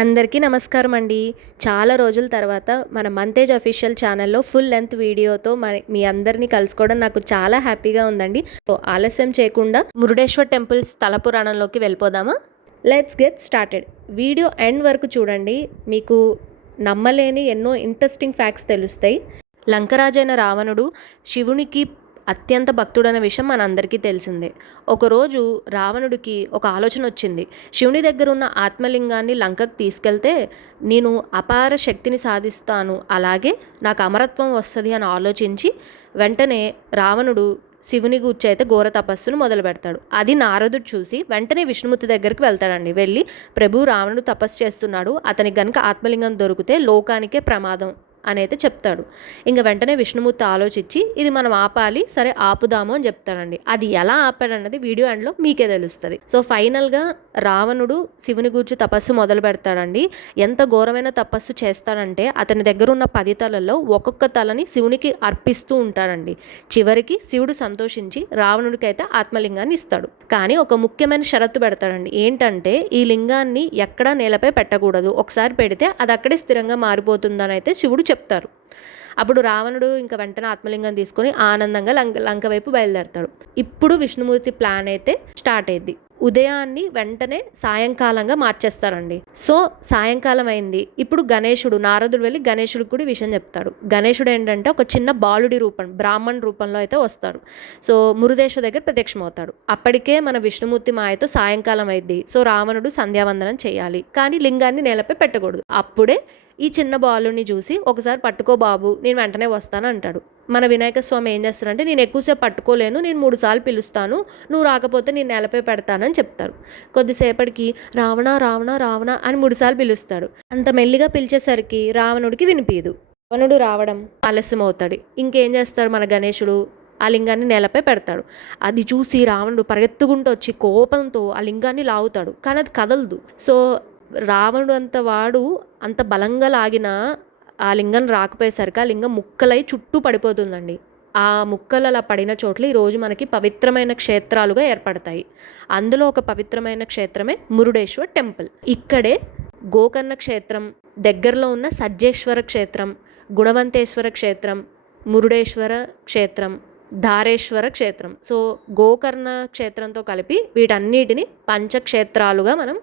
అందరికీ నమస్కారం అండి. చాలా రోజుల తర్వాత మన మంతేజ్ అఫీషియల్ ఛానల్లో ఫుల్ లెంత్ వీడియోతో మీ అందరినీ కలుసుకోవడం నాకు చాలా హ్యాపీగా ఉందండి. సో ఆలస్యం చేయకుండా మురుడేశ్వర్ టెంపుల్ స్థల పురాణంలోకి వెళ్ళిపోదామా? Let's get started. Video end వరకు చూడండి, మీకు నమ్మలేని ఎన్నో ఇంట్రెస్టింగ్ ఫ్యాక్ట్స్ తెలుస్తాయి. లంకరాజైన రావణుడు శివునికి అత్యంత భక్తుడన్న విషయం మనందరికీ తెలిసిందే. ఒకరోజు రావణుడికి ఒక ఆలోచన వచ్చింది. శివుని దగ్గర ఉన్న ఆత్మలింగాన్ని లంకకు తీసుకెళ్తే నేను అపార శక్తిని సాధిస్తాను, అలాగే నాకు అమరత్వం వస్తుంది అని ఆలోచించి వెంటనే రావణుడు శివుని గూర్చి అయితే ఘోర తపస్సును మొదలు పెడతాడు. అది నారదుడు చూసి వెంటనే విష్ణుమూర్తి దగ్గరికి వెళ్తాడండి. వెళ్ళి ప్రభు రావణుడు తపస్సు చేస్తున్నాడు, అతనికి గనుక ఆత్మలింగం దొరికితే లోకానికే ప్రమాదం అని అయితే చెప్తాడు. ఇంకా వెంటనే విష్ణుమూర్తి ఆలోచించి ఇది మనం ఆపాలి, సరే ఆపుదాము అని చెప్తాడండి. అది ఎలా ఆపాడన్నది వీడియో ఎండ్లో మీకే తెలుస్తుంది. సో ఫైనల్గా రావణుడు శివుని గూర్చి తపస్సు మొదలు పెడతాడండి. ఎంత ఘోరమైన తపస్సు చేస్తాడంటే అతని దగ్గర ఉన్న 10 తలల్లో ఒక్కొక్క తలని శివునికి అర్పిస్తూ ఉంటాడండి. చివరికి శివుడు సంతోషించి రావణుడికి అయితే ఆత్మలింగాన్ని ఇస్తాడు. కానీ ఒక ముఖ్యమైన షరతు పెడతాడండి. ఏంటంటే ఈ లింగాన్ని ఎక్కడా నేలపై పెట్టకూడదు, ఒకసారి పెడితే అది అక్కడే స్థిరంగా మారిపోతుందని అయితే శివుడు చెప్తారు. అప్పుడు రావణుడు ఇంకా వెంటనే ఆత్మలింగం తీసుకొని ఆనందంగా లంక వైపు బయలుదేరతాడు. ఇప్పుడు విష్ణుమూర్తి ప్లాన్ అయితే స్టార్ట్ అయ్యింది. ఉదయాన్ని వెంటనే సాయంకాలంగా మార్చేస్తారండి. సో సాయంకాలం అయింది. ఇప్పుడు గణేశుడు, నారదుడు వెళ్ళి గణేశుడికి కూడా విషయం చెప్తాడు. గణేశుడు ఏంటంటే ఒక చిన్న బాలుడి రూపం, బ్రాహ్మణ్ రూపంలో అయితే వస్తాడు. సో మురుదేశ్వర దగ్గర ప్రత్యక్షమవుతాడు. అప్పటికే మన విష్ణుమూర్తి మాయతో సాయంకాలం అయింది. సో రావణుడు సంధ్యావందనం చేయాలి, కానీ లింగాన్ని నేలపై పెట్టకూడదు. అప్పుడే ఈ చిన్న బాలుని చూసి ఒకసారి పట్టుకో బాబు, నేను వెంటనే వస్తాను అంటాడు. మన వినాయక స్వామి ఏం చేస్తారంటే నేను ఎక్కువసేపు పట్టుకోలేను, నేను 3 సార్లు పిలుస్తాను, నువ్వు రాకపోతే నేను నేలపై పెడతానని చెప్తారు. కొద్దిసేపటికి రావణ రావణ రావణ అని 3 సార్లు పిలుస్తాడు. అంత మెల్లిగా పిలిచేసరికి రావణుడికి వినిపించదు. రావణుడు రావడం ఆలస్యం అవుతాడు. ఇంకేం చేస్తాడు మన గణేశుడు, ఆ లింగాన్ని నేలపై పెడతాడు. అది చూసి రావణుడు పరిగెత్తుకుంటూ వచ్చి కోపంతో ఆ లింగాన్ని లాగుతాడు, కానీ అది కదలదు. సో రావణుడు అంత బలంగా లాగిన ఆ లింగం రాకపోయేసరికి ఆ లింగం ముక్కలై చుట్టూ పడిపోతుందండి. ఆ ముక్కలు అలా పడిన చోట్ల ఈరోజు మనకి పవిత్రమైన క్షేత్రాలుగా ఏర్పడతాయి. అందులో ఒక పవిత్రమైన క్షేత్రమే మురుడేశ్వర్ టెంపుల్. ఇక్కడే గోకర్ణ క్షేత్రం, దగ్గరలో ఉన్న సజ్జేశ్వర క్షేత్రం, గుణవంతేశ్వర క్షేత్రం, మురుడేశ్వర క్షేత్రం, ధారేశ్వర క్షేత్రం. సో గోకర్ణ క్షేత్రంతో కలిపి వీటన్నిటిని పంచక్షేత్రాలుగా మనం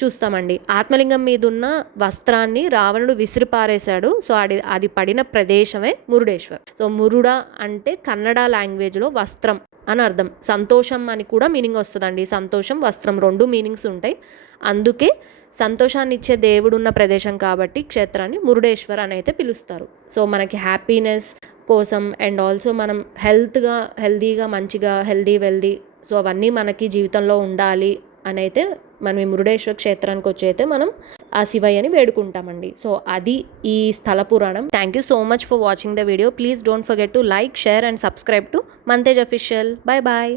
చూస్తామండి. ఆత్మలింగం మీద ఉన్న వస్త్రాన్ని రావణుడు విసిరిపారేశాడు. సో అది పడిన ప్రదేశమే మురుడేశ్వర్. సో మురుడ అంటే కన్నడ లాంగ్వేజ్లో వస్త్రం అని అర్థం. సంతోషం అని కూడా మీనింగ్ వస్తుందండి. సంతోషం, వస్త్రం 2 మీనింగ్స్ ఉంటాయి. అందుకే సంతోషాన్ని ఇచ్చే దేవుడు ఉన్న ప్రదేశం కాబట్టి క్షేత్రాన్ని మురుడేశ్వర్ అని అయితే పిలుస్తారు. సో మనకి హ్యాపీనెస్ కోసం అండ్ ఆల్సో మనం హెల్తీగా మంచిగా వెల్దీ సో అవన్నీ మనకి జీవితంలో ఉండాలి అని అయితే మనం ఈ మురుడేశ్వర క్షేత్రానికి వచ్చి అయితే మనం ఆ శివయ్యని వేడుకుంటామండి. సో అది ఈ స్థల పురాణం. Thank you so much for watching the video. Please don't forget to like, share and subscribe to Mantej official. Bye bye.